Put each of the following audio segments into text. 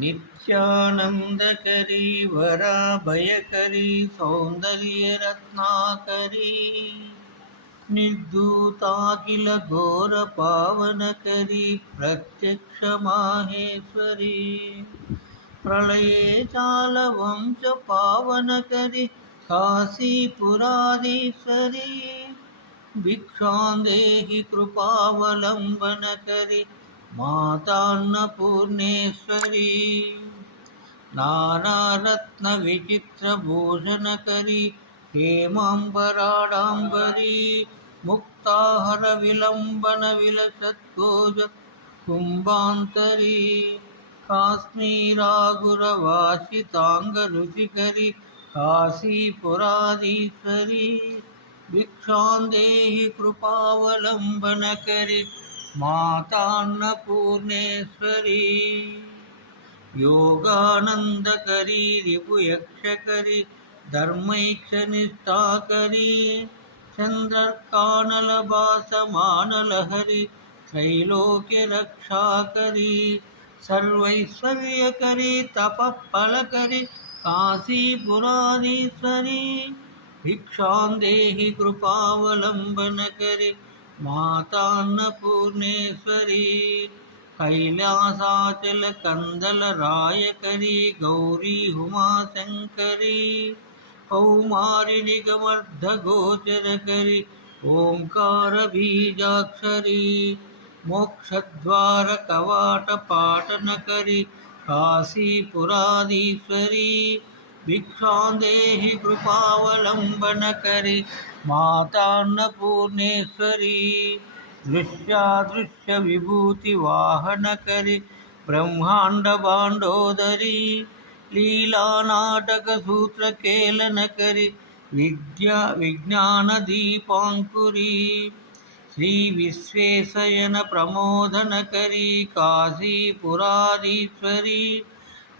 नित्यानंदकरी वराभयकरी सौंदर्यरत्नाकरी निर्धूताखिल घोर पावनकरी प्रत्यक्ष माहेश्वरी प्रलये चालवंश पावनकरी काशीपुराधीश्वरी भिक्षां देहि कृपावलंबनकरी मातान्नपूर्णेश्वरी नानारत्नविचित्रभूषणकरी हेमाम्बराडाम्बरी मुक्ताहरविलम्बनविलसद्गोज कुम्भान्तरी काश्मीरागुरवासिताङ्गरुचिकरी काशीपुराधीश्वरी भिक्षां देहि कृपावलंबनकरी मातान्नपूर्णेश्वरी योगानंदकरी रिपुयक्षकरी धर्मैक्षनिष्ठाकरी चंद्रकानलभासमानलहरी त्रैलोक्यरक्षाकरी सर्वैश्वर्यकरी तपःफलकरी काशीपुराधीश्वरी भिक्षां देहि कृपावलंबनकरी मातान्नपूर्णेश्वरी कैलासाचल कंदलरायकरी गौरी उमाशंकरी कौमारी निगमर्धगोचरकरी ओंकार बीजाक्षरी मोक्षद्वार कवाट पाटनकरी काशीपुराधीश्वरी भिक्षां देहि कृपावलंबनकरी मातान्नपूर्णेश्वरी दृश्यादृश्य विभूति वाहनकरी ब्रह्मांड भांडोदरी लीला नाटक सूत्र केलनकरी विद्या विज्ञान दीपांकुरी श्री विश्वेशयन प्रमोदनकरी काशीपुराधीश्वरी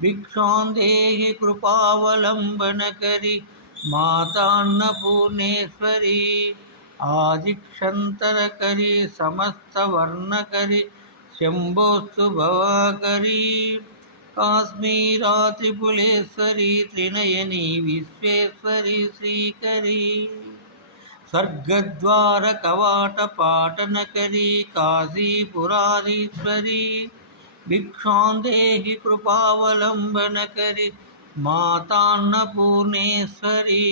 भिक्षां देहि कृपावलंबनकरी मातान्नपूर्णेश्वरी आदिक्षंतरकरी समस्तवर्णकरी शंभोस्तु भवाकरी काश्मीरा त्रिपुलेश्वरी त्रिनयनी विश्वेश्वरी श्रीकरी स्वर्गद्वार कवाट पाटनकरी काशीपुराधीश्वरी भिक्षां देहि कृपावलंबनकरी मातान्नपूर्णेश्वरी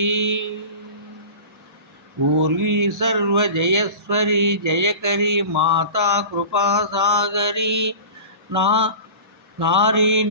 पूर्वी सर्वजयेश्वरी जयकरी माता कृपासागरी नारी